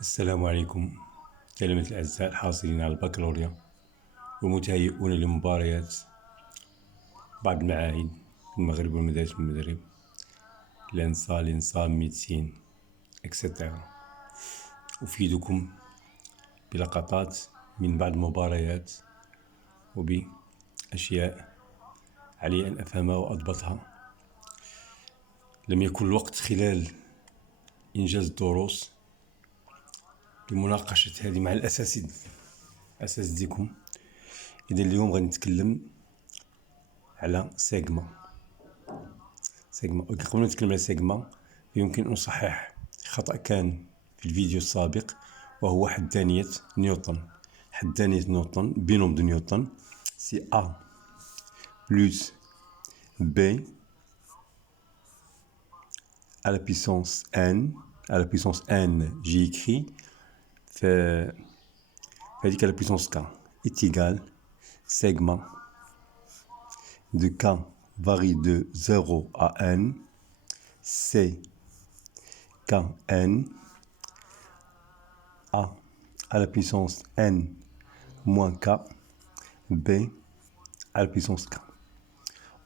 السلام عليكم تلاميذ الأعزاء الحاصلين على البكالوريا والمتهيئون لمباريات بعض المعاهد في المغرب والمدارس في المغرب لنسا ميدسين اكسترا. أفيدكم بلقطات من بعض المباريات وبأشياء علي أن أفهمها وأضبطها. لم يكن الوقت خلال إنجاز الدروس لمناقشة هذه مع أساتذتكم. إذا اليوم غادي نتكلم على سيغما. قبل ما نتكلم على سيغما يمكن أن نصحح خطأ كان في الفيديو السابق، وهو حدانية نيوتن. بينوم دو نيوتن سي A plus B à la puissance n, j'ai écrit fait à la puissance k est égal sigma de k varie de 0 à n, c kn a à la puissance n moins k, b à la puissance k.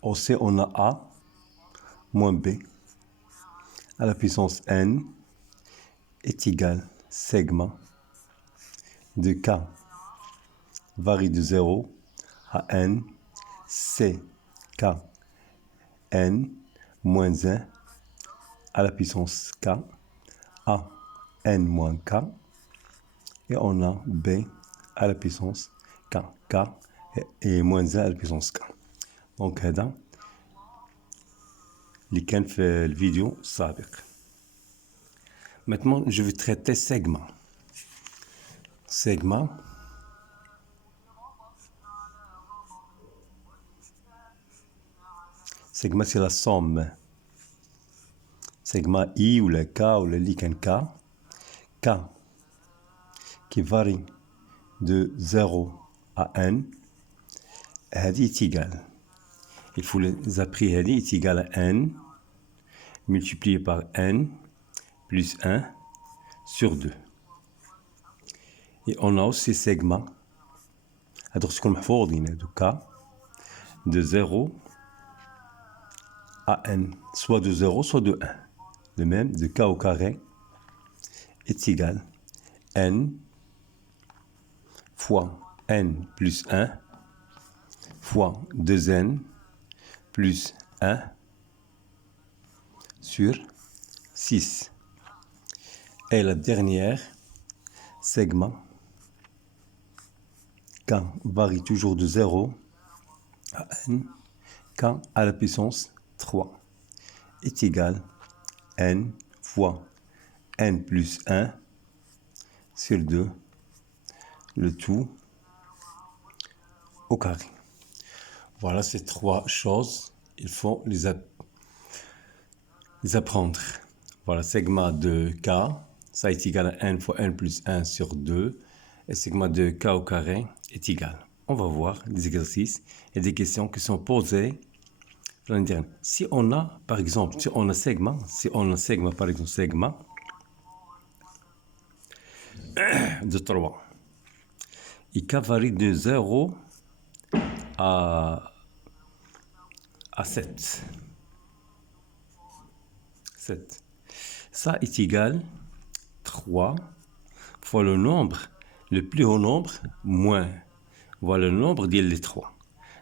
Au c on a a moins b à la puissance n est égal sigma de k varie de 0 à n, c k n moins 1 à la puissance k, a n moins k, et on a b à la puissance k et moins 1 à la puissance k. Donc هذا اللي كان في الفيديو السابق. Maintenant je vais traiter sigma. Sigma c'est la somme. Sigma I ou le K ou le lichen K qui varie de 0 à n, هذه est égal. Il faut les apprendre, هذه est égal à n multiplié par n plus 1 sur 2. Et on a aussi sigma, هذوك تكون محفوظين هذو K de 0 à n, soit de 0 soit de 1. Le même de K au carré est égal n fois n plus 1 fois 2n plus 1 sur 6. Et la dernière, sigma, k varie toujours de 0 à n, k à la puissance 3 est égal n fois n plus 1 sur 2, le tout au carré. Voilà ces trois choses, il faut les apprendre. Voilà, sigma de k, ça est égal à n fois n plus 1 sur 2, et sigma de k au carré est égal. On va voir des exercices et des questions qui sont posées. Si on a, par exemple, sigma, par exemple, sigma de 3, et k varie de 0 à 7. Ça est égal 3 fois le nombre, le plus haut nombre, moins, voilà le nombre des 3.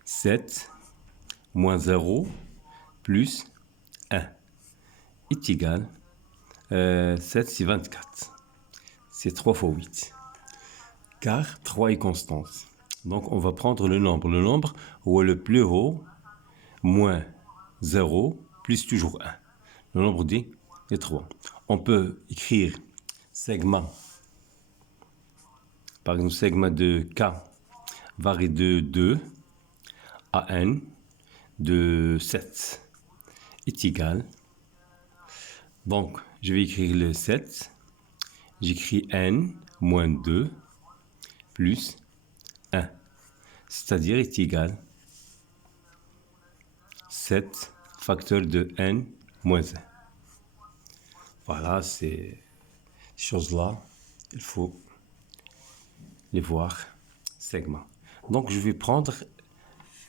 7 moins 0 plus 1 est égal 7, c'est 24. C'est 3 fois 8. Car 3 est constante. Donc on va prendre le nombre. Le nombre où est le plus haut, moins 0, plus toujours 1. Le nombre des 3. On peut écrire sigma, par exemple sigma de k varie de 2 à n de 7 est égal. Donc je vais écrire le 7. J'écris n moins 2 plus 1, c'est-à-dire est égal 7 facteur de n moins 1. Voilà, ces choses-là il faut les voir segments. Donc je vais prendre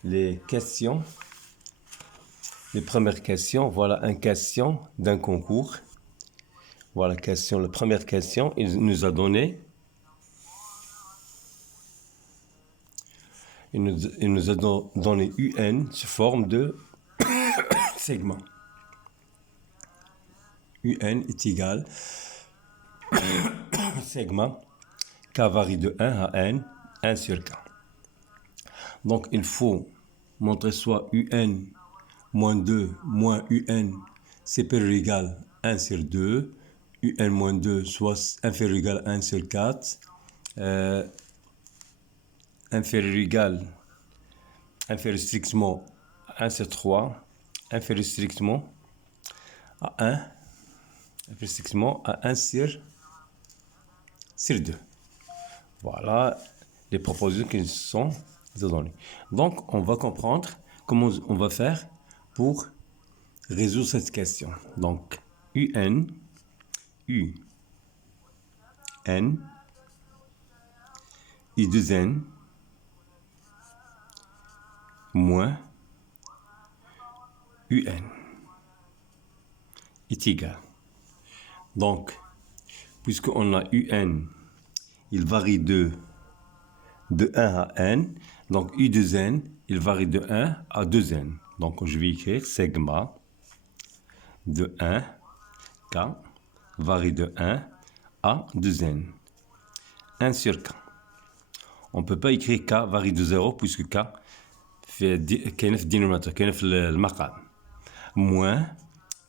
les questions, les premières questions. Voilà une question d'un concours. Voilà question, la première question, il nous a donné, donné UN sous forme de segment. UN est égal segment K varie de 1 à N, 1 sur K. Donc il faut montrer soit UN moins 2 moins UN supérieur ou égal 1 sur 2, UN moins 2 soit inférieur ou égal 1 sur 4, inférieur ou égal inférieur strictement 1 sur 3, inférieur strictement à 1, inférieur strictement à 1 sur 2. Voilà les propositions qui sont données. Donc, on va comprendre comment on va faire pour résoudre cette question. Donc, UN, U, N, I 2 N, moins UN est égal. Donc, puisqu'on a UN, il varie de 1 à N. Donc, U 2 N, il varie de 1 à 2 N. Donc, je vais écrire sigma de 1, K, varie de 1 à 2 N. 1 sur K. On ne peut pas écrire K varie de 0 puisque K fait le dénominateur, fait le maqam. Moins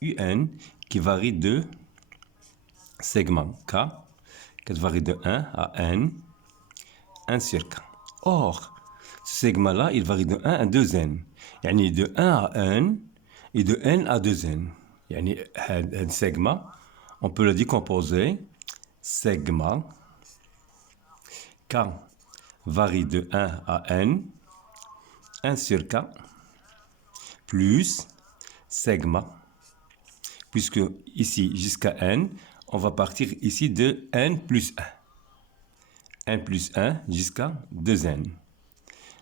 UN qui varie de segment K, qui varie de 1 à N, 1 sur K. Or, ce segment-là, il varie de 1 à 2N. يعني de 1 à N et de N à 2N. يعني un segment, on peut le décomposer. Segment K varie de 1 à N, 1 sur K, plus segment, puisque ici jusqu'à N, on va partir ici de N plus 1. 1 plus 1 jusqu'à 2N.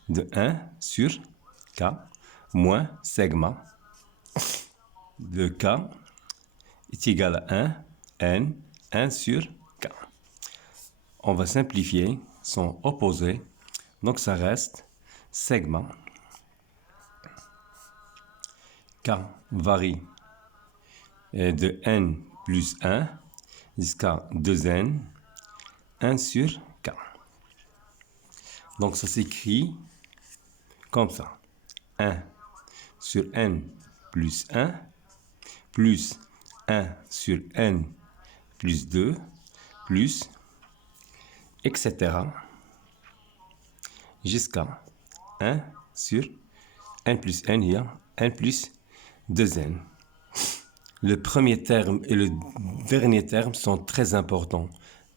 De 1 sur K moins segment de K est égal à 1, N, 1 sur K. On va simplifier son opposé. Donc ça reste segment K varie de N plus 1 jusqu'à 2N, 1 sur K. Donc ça s'écrit comme ça. 1 sur N plus 1 plus 1 sur N plus 2 plus etc. jusqu'à 1 sur N plus N, il y a 1 plus 2N. Le premier terme et le dernier terme sont très importants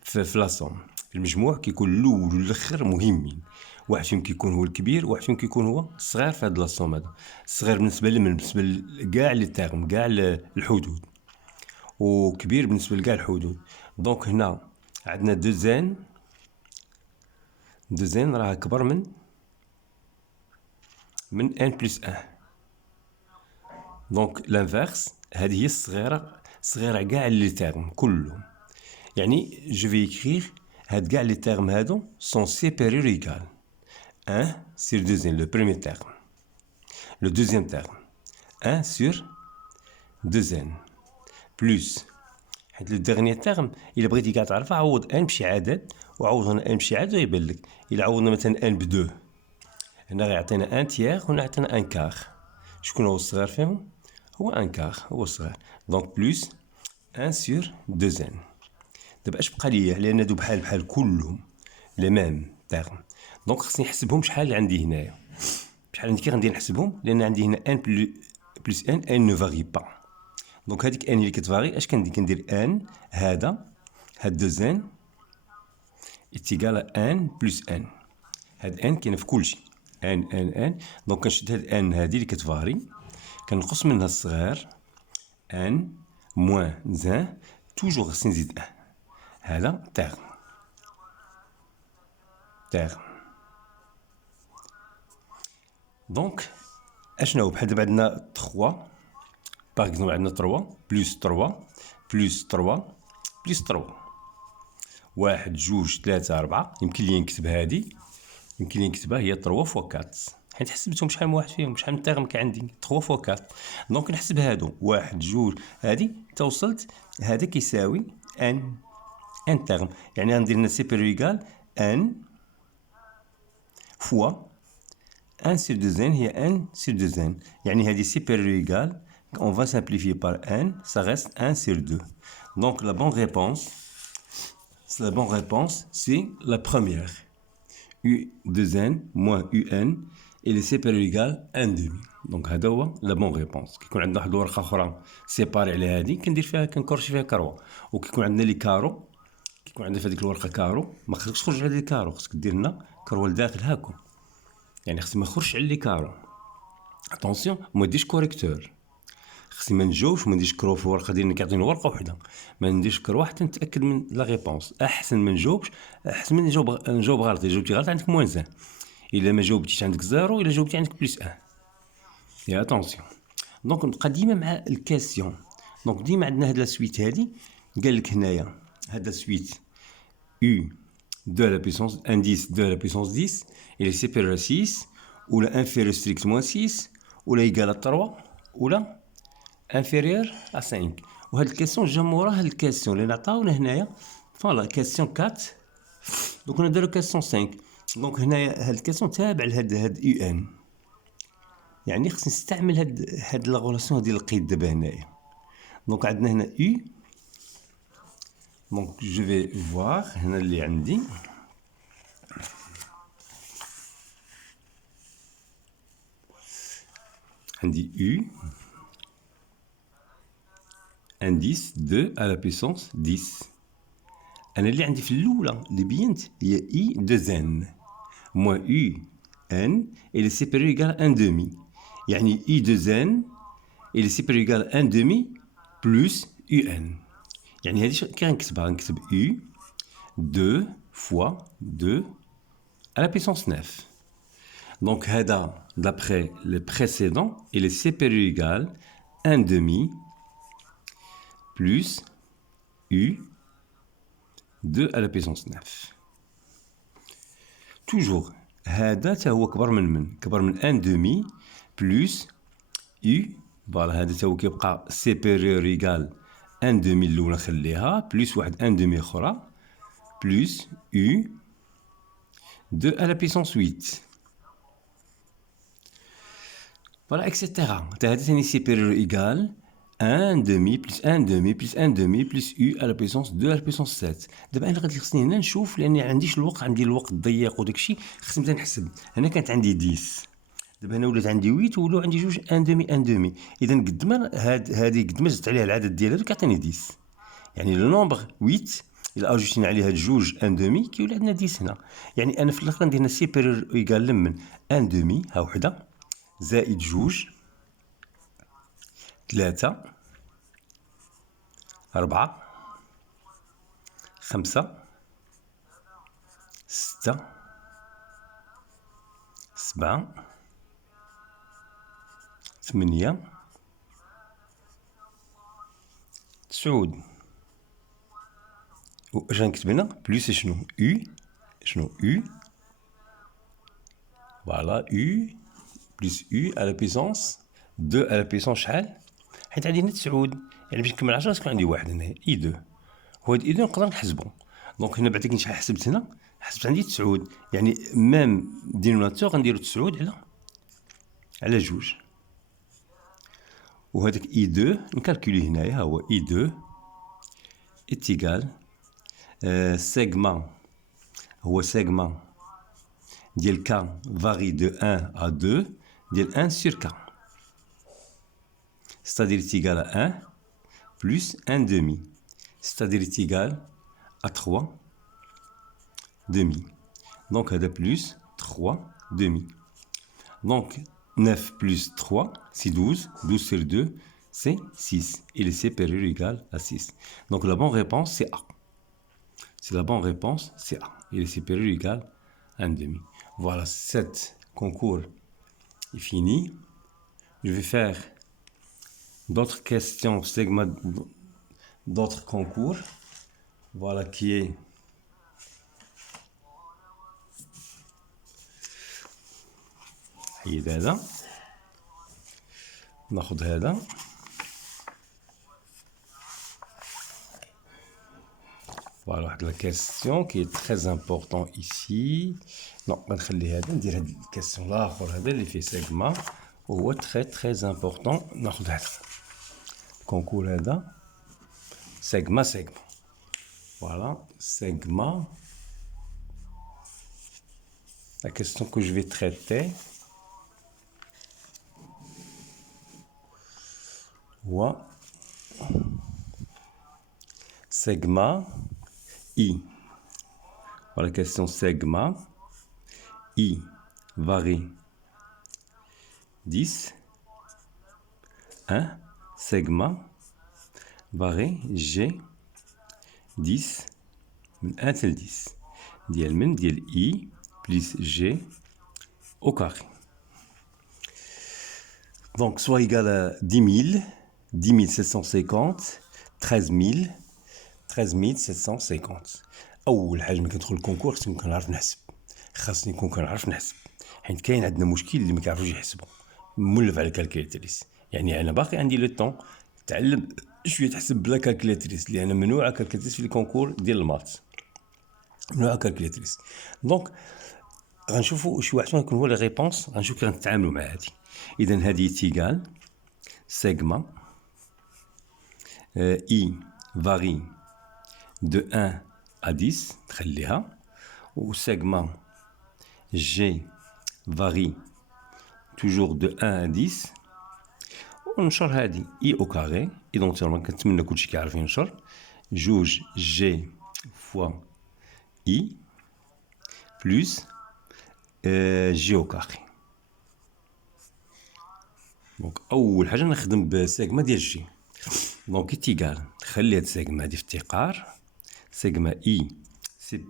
في la somme. المجموع كيكون الاول والاخر مهمين. واحد فيهم كيكون هو الكبير وواحد فيهم كيكون هو الصغير في هاد لاصوم هذا. الصغير بالنسبه لكاع لي تيرم كاع الحدود وكبير بالنسبه لكاع الحدود. دونك هنا عندنا 2 زين راه اكبر من n plus 1. دونك لانفيرس هذه هي الصغيره كاع لي تيرم كلهم. يعني جو في écrire هاد كاع لي تيرم هادو sont supérieurs ou égal 1 sur 2n, le premier terme. Le deuxième terme 1 sur 2n plus le dernier terme إلا بغيتي كاع تعرف عوض n بشي عدد وعوض هنا n بشي عدد ويبان لك. إلا عوضنا مثلا n ب2 هنا غيعطينا 1 تيير وهنا يعطينا 1 كار. شكون هو الصغير فيهم؟ هو 1 كار هو الصغير. دونك بلس 1 sur 2n. دابا اش بقى ليا لان هادو بحال كلهم لي ميم تيرم. دونك خصني نحسبهم شحال اللي عندي هنايا. بشحال عندي كي غندير نحسبهم لان عندي هنا n بلس n نو فاري با. دونك هذيك n اللي كتفاري اش كندير n هذا هاد 2n إتيكال n بلس n. هاد n كاينه في كلشي n. دونك كنشد هاد n هادي اللي كتفاري كنقص منها الصغير n موان 1 توجور خصني نزيد 1. هذا تيرم terme. Donc, اشنو بحال دابا عندنا 3 باغ اكزومبل عندنا 3 بلس 3 بلس 3 بلس 3 1 2 3 4 يمكن لي نكتب هذه يمكن لي نكتبها هي 3 فوا 4 حيت حسبتهم شحال من واحد فيهم شحال من تيرم كان عندي 3 فوا 4 دونك نحسب هادو 1 2 هذه توصلت هذا كيساوي ان تيرم يعني غندير هنا سي بيرو ان فوا 1 sur 2n هي 1 sur 2n يعني هذه supérieure égale on va simplifier par n ça reste 1 sur 2 donc la bonne réponse c'est la première u2n moins un et le supérieur égale 1 demi donc هذا هو la bonne réponse كيكون عندنا واحد الورقه اخرى سيباري على هذه كندير فيها كنكرش فيها كروه وكيكون عندنا لي كارو كيكون عندنا في هذيك الورقه كارو ما خصكش تخرج على لي كارو خصك دير لنا كروه لداخل هاكم يعني خصني ما نخرجش على لي كارو اتونسيون ما نديرش كوريكتور خصني ما نجاوبش ما نديرش كرو في الورقه ديالي كيعطيني ورقه وحده ما نديرش كرو حتى نتاكد من لا ريبونس احسن ما نجاوبش احسن من نجاوب غلط الا جاوبتي غلط عندك موان 1 الا ما جاوبتيش عندك 0 الا جاوبتي عندك بلس 1 يا اتونسيون دونك نبقى ديما مع الكاسيون دونك ديما عندنا هاد لا سويت هادي قال لك هنايا هاد لا سويت u 2 à la puissance 1 10 2 à la puissance 10 il est supérieur à 6 ou la inférieur strict moins 6 ou la égal à 3 ou la inférieur à 5 وهاد الكاسيون جا موراها الكاسيون اللي عطاونا هنايا فوالا كاسيون 4 دونك نديرو كاسيون 5 دونك هنايا هاد الكاسيون تابع لهاد يو ان يعني خصني نستعمل هاد لا غولاسيون ديال القيد دابا هنايا دونك عندنا هنا يو donc je vais voir هنا اللي عندي U indice 2 à la puissance 10 أنا اللي عندي في الأولى اللي بينت هي I 2n moins U n et le supérieur égale 1 demi يعني I 2n et le supérieur égale 1 demi plus UN يعني هذه كي غنكتبها غنكتب U 2 fois 2 à la puissance 9 donc هذا d'après le précédent et le supérieur égale 1 demi plus U 2 à la puissance 9 toujours هذا تا هو كبر من 1 demi plus U فوالا هذا تا هو كيبقى supérieur égale 1 demi الأولى نخليها بلس واحد 1 demi أخرى بلس U 2 à la puissance 8 voilà etc هذا ثاني supérieur égale 1 demi plus 1 demi plus 1 demi plus U à la puissance 2 à la puissance 7 دابا انا غادي خصني هنا نشوف لاني عنديش الوقت عندي الوقت ضيق وداكشي خصني نبدا نحسب هنا كانت عندي 10 دابا هنا ولات عندي 8 ولاو عندي جوج 1 ديمي 1 ديمي اذا قد ما هذه قد ما زدت عليها العدد ديالها كيعطيني 10 يعني لو نومبر 8 الا اجوجتينا عليه هاد جوج 1 ديمي كيولي عندنا 10 هنا يعني انا في الاخر ندير هنا سيبيريور ايكال لمن 1 ديمي ها وحده زائد جوج 3 4 5 6 7 8 9 واش غنكتب هنا بليس شنو U فوالا U بليس U على بيسونس 2 على بيسونس شحال حيت عندي هنا 9 يعني باش نكمل 10 تكون عندي واحد هنا I 2 وهاد I 2 نقدر نحسبو دونك هنا بعدا شحال حسبت هنا حسبت عندي 9 يعني ميم دينوناتور غنديرو 9 على جوج وهذاك I 2 نكالكولي هنايا ها هو I 2 est égal segment هو segment ديال K varie de 1 à 2 ديال 1 sur K c'est-à-dire est égal à 1 plus 1 demi c'est-à-dire est égal à 3 demi donc هذا plus 3 demi donc 9 plus 3 c'est 12 12 sur 2 c'est 6 et le supérieur égal à 6 donc la bonne réponse c'est A c'est la bonne réponse c'est A et le supérieur égal 1,5. Voilà, cet concours est fini. Je vais faire d'autres questions, segments d'autres concours. Voilà qui est حيد هذا، ناخذ هذا. Voilà la question qui est très importante ici. Non, ما نخلي هذا، ندير هذه الكاستيون الاخر هذا اللي فيه سيغما وهو très très important. ناخذ هذا الكونكور هذا سيغما. Voilà, segma. La question que je vais traiter. Ouais. Segma I. Voilà la question segma I varie 10. 1. Segma varie G 10 من 1 حتى ل 10 ديال I plus G au carré. Donc soit égal à 10 000, 10 750, 13 000, 13 750. أول حاجة ملي كندخل الكونكور خصني نكون كنعرف نحسب، خاصني نكون كنعرف نحسب، حيت كاين عندنا مشكل اللي ما كيعرفوش يحسبوا، مولف على الكالكوليتريس. يعني أنا باقي عندي لو طون تعلم شويه تحسب بلا كالكوليتريس، لان ممنوع كالكوليتريس في الكونكور ديال المات، ممنوع كالكوليتريس. دونك غنشوفوا شنو غيكون هو لي ريبونس، غنشوف كيف غنتعاملوا مع هذه. اذا هذه تيغال سيغما اي فاري دو 1 à 10 نخليها، و سيغما جي فاري توجور دو 1 à 10 ونشر هادي اي او كاري. ايدونتيرمون كنتمنى كلشي كيعرف ينشر. جوج جي فوا اي بلس جي او كاري. دونك اول حاجه نخدم بسيغما ديال جي. دونك تيغال نخلي هاد سيغما هادي في التقار. سيغما اي سي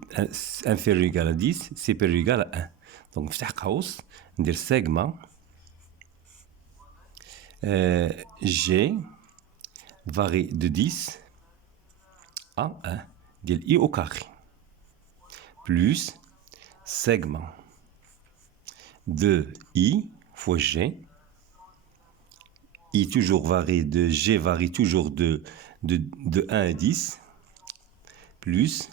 انفيريور ايكال 10 سيبيريور ايكال 1. دونك نفتح قوس ندير سيغما G varie de 10 à 1 ديال I au carré plus segment de I fois G. I toujours varie de G varie toujours de 1 à 10 plus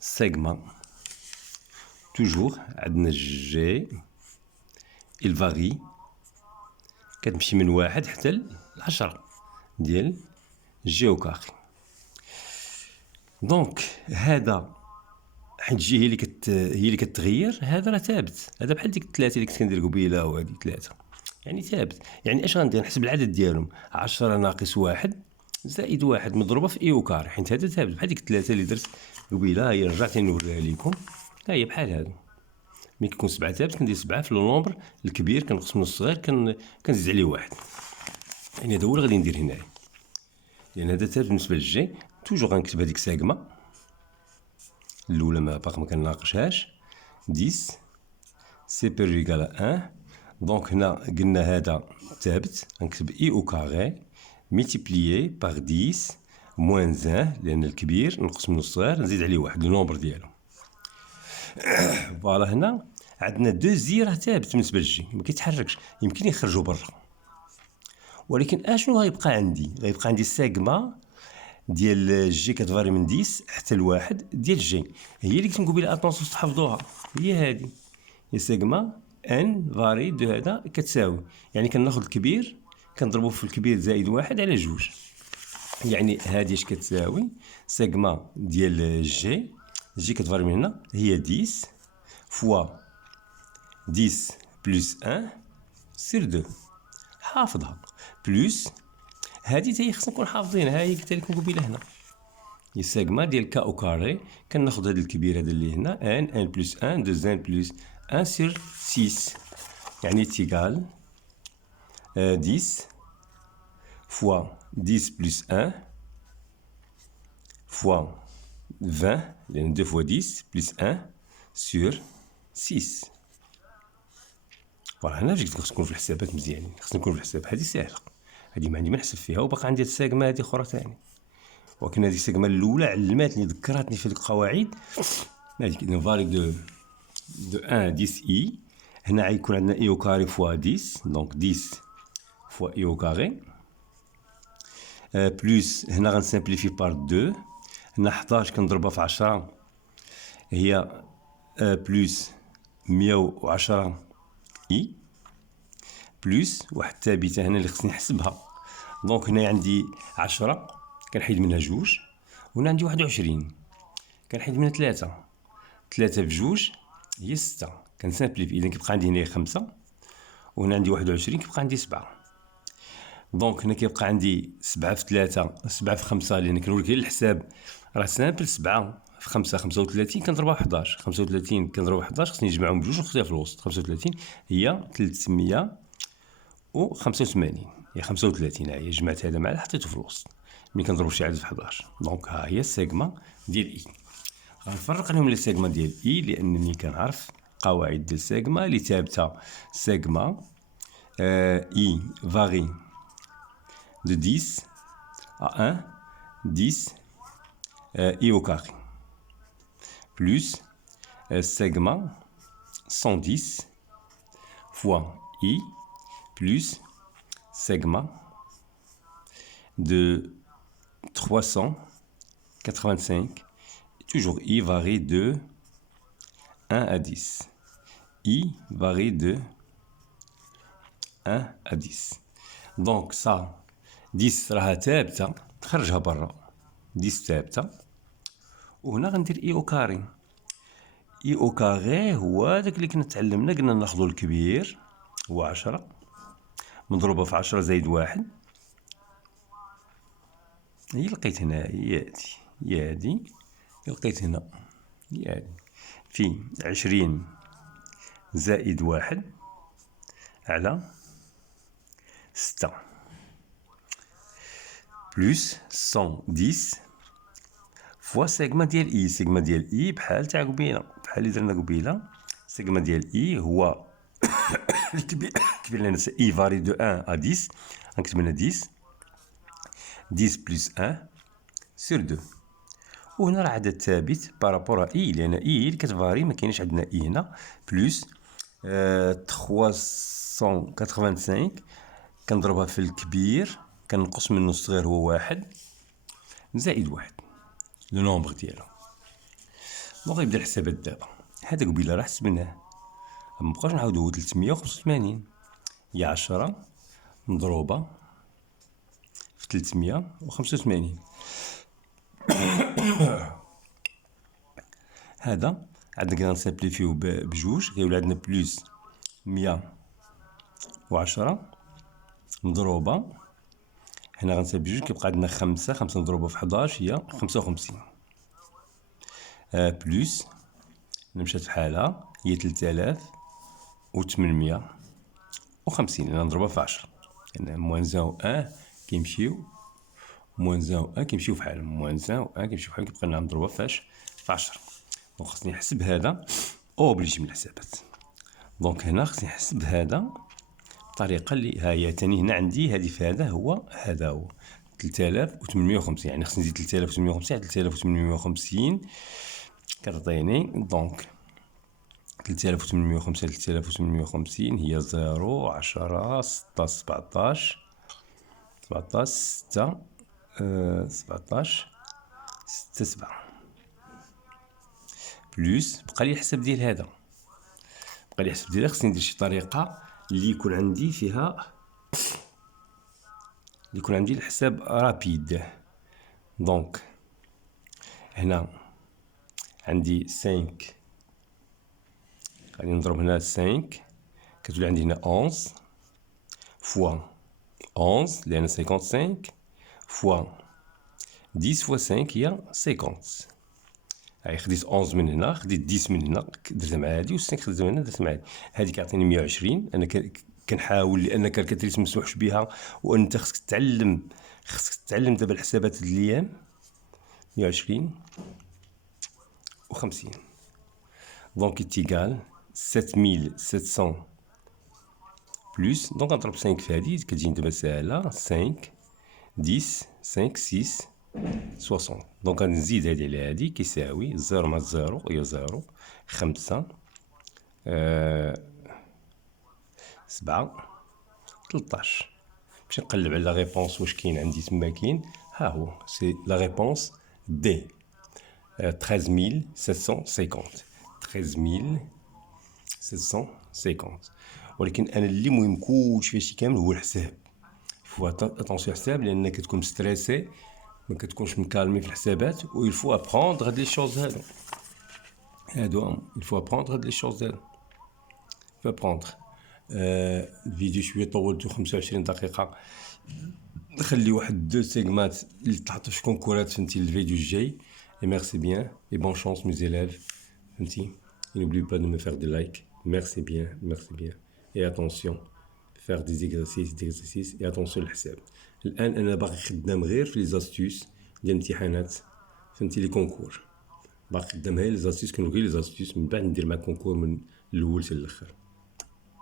segment toujours عندنا G il varie كتمشي من 1 حتى ل 10 ديال جي او كاري. دونك هذا حيت جي هي اللي كتغير، هذا راه ثابت، هذا بحال ديك الثلاثه اللي كنت كندير قبيله وهذه ثلاثه، يعني ثابت. يعني اش غندير؟ نحسب العدد ديالهم 10 ناقص 1 زائد 1 مضروبه في اي او كاري، حيت هذا ثابت بحال ديك الثلاثه اللي درت قبيله. هي رجعت نوريها لكم، ها هي بحال هذا. ملي كيكون 7 ثابت كندير 7 في لو نومبر الكبير كنقسم من الصغير كنزيد عليه 1. يعني هذا هو اللي غادي ندير هنايا، لان هذا ثابت بالنسبه للجي. توجور غنكتب هذيك سيغما الاولى باقي ما كنناقشهاش 10 سيبيريور ايكال 1. دونك هنا قلنا هذا ثابت، غنكتب اي او كاري ملتيبليي بار 10 موان 1 لان الكبير نقسم من الصغير نزيد عليه 1 لو نومبر ديالو. فوالا هنا عندنا دو زي راه ثابت بالنسبه للجي ما كيتحركش، يمكن يخرجوا برا. ولكن اشنو غيبقى عندي؟ غيبقى عندي السيغما ديال جي كتفاري من 10 حتى ل1 ديال جي، هي اللي كنت نقول بها اتونسيون تحفظوها، هي هذه هي سيغما ان فاري دو هذا كتساوي، يعني كناخذ الكبير كنضربو في الكبير زائد 1 على 2. يعني هذه اش كتساوي؟ سيغما ديال جي كتفاري من هنا هي 10 فوا 10 بلس 1 سير 2 حافظها، بلس هذه حتى هي خصنا نكون حافظينها. هي قلت لكم قبيله هنا هي سيغما ديال كا او كاري، كناخذ هذا الكبير هذا اللي هنا ان بلس 1 2 بلس 1 سير 6، يعني تيغال 10 فوا 10 بلس 1 فوا 20 لان 2 فوا 10 بلس 1 سور 6. فوالا هنا جيت تكون في الحسابات مزيانين، خصني نكون في الحساب. هذه ساهله، هذه ما عندي ما نحسب فيها. وباقي عندي الساقمه هذه اخرى ثاني، ولكن هذه الساقمه الاولى علماتني ذكرتني في القواعد. هذيك فالي دو 1 10 اي. هنا غيكون عندنا اي او كاري فوا 10، دونك 10 فوا اي او كاري بلوس هنا غنسامبليفي بار 2. هنا 11 كنضربها في 10 هي بلوس 110 اي بلوس واحد الثابته هنا اللي خصني نحسبها. دونك هنا عندي 10 كنحيد منها جوج، وهنا عندي 21 كنحيد منها 3. 3 بجوج هي 6 كنسامبليفي، اذا كيبقى عندي هنا 5، وهنا عندي 21 كيبقى عندي 7. دونك هنا كيبقى عندي 7 في 3 7 في 5، لان كنوريك غير الحساب راه سامبل. 7 في 5 35 كنضربها في 11، 35 كنضربها في 11 خصني نجمعهم بجوج ونخليها في الوسط. 35 هي 385 هي 35. هي جمعت هذا مع هذا حطيته في الوسط، ملي كنضرب شي عدد في 11. دونك ها هي السيغما ديال اي. غنفرق عليهم لي سيغما ديال اي لانني كنعرف قواعد ديال سيغما اللي ثابته. سيغما اي فاري de 10 à 1 10 i au carré plus sigma 110 fois i plus sigma de 385. Toujours i varie de 1 à 10. I varie de 1 à 10. Donc ça 10 راها ثابته تخرجها برا، 10 ثابته. وهنا غندير اي او كاري. اي او كاري هو داك اللي كنا تعلمنا، قلنا ناخذ الكبير هو 10 مضروبه في 10 زائد 1. هي لقيت هنا هي هادي لقيت هنا هي هادي في 20 زائد 1 على 6 بلوس 110 فوا سيغما ديال اي. سيغما ديال اي بحال تاع قبيله، بحال اللي درنا قبيله. سيغما ديال اي هو كبير لنا اي فاري دو 1 à 10. غنكتب هنا 10 بلوس 1 سور 2. وهنا راه عدد ثابت بارابور اي، لان اي اللي كتفاري ما كاينش عندنا اي هنا. بلوس 385 كنضربها في الكبير كنقص منه الصغير هو 1 زائد 1 لو نومبر ديالو. دونك غيبدا الحسابات دابا. هذا قبيله راه حسبناه، مابقاوش نعاودو. 385 هي 10 مضروبه في 385. هذا عندنا غنسامبليفيو بجوج غيولي عندنا بلوس 110 مضروبه هنا غنسامبلي بجوج كيبقى عندنا 5 مضروبه في 11 هي 55 بلوس اللي مشات في حالها هي 3850 انا نضربها في 10 يعني موان 1 و 1 كيمشيو، موان 1 و 1 كيمشيو في حالهم، موان 1 و 1 كيمشيو في حالهم، كيبقى لنا نضربها فاش في 10. دونك خصني نحسب هذا اوبليجي من الحسابات. دونك هنا خصني نحسب هذا بطريقه اللي ها هي ثاني. هنا عندي هذه في هذا هو 3850 يعني خصني نزيد 3850 على 3850 كتعطيني. دونك 3850 على 3850 هي 0 10 16 17 6 17 6 7 بلوس بقى لي الحساب ديال هذا. بقى لي الحساب ديال خصني ندير شي طريقه اللي يكون عندي فيها الحساب رابيد. دونك هنا عندي 5 غادي نضرب هنا 5 كتولي عندي هنا 11 فوا 11 لأن 55 فوا 10 فوا 5 هي 50. هاي خديت 11 من هنا، خديت 10 من هنا درتها مع هادي، و5 خديتها من هنا درتها مع هادي. هادي كيعطيني 120. انا كنحاول لان الكالكاتريس مسموحش بها، وانت خصك تتعلم دابا الحسابات د الايام. 120 و50. donc est égal 7700 plus, donc نضرب 5 في هذه كتجي دابا ساهلة 5 10 5 6 60 دونك غنزيد هذه على هذه كيساوي 0 مع 0 هي 0 5 7 13 باش نقلب على لا ريبونس واش كاين عندي تما كاين ها هو سي لا ريبونس دي 13750 13750 ولكن انا اللي مهم كلشي فيهشي كامل هو الحساب فوا اتونسيون حساب لانك كتكون ستريسي ما كتكونش مكالمي في الحسابات و il faut apprendre هاد لي شوز هادو il faut apprendre هاد لي شوز هادو il faut apprendre الفيديو شويه طولتو 25 دقيقه نخلي واحد دو سيغمات اللي تحطوا في كونكورات فهمتي الفيديو الجاي et merci bien et bonne chance mes élèves فهمتي et n'oublie pas de me faire des likes merci bien et attention faire des exercices et attention الحساب الان انا باغي خدام غير في لي زاستيس ديال الامتحانات فهمتي لي كونكور باغي خدام غير لي زاستيس كنلغي لي زاستيس من بعد ندير مع كونكور من الاول حتى الاخر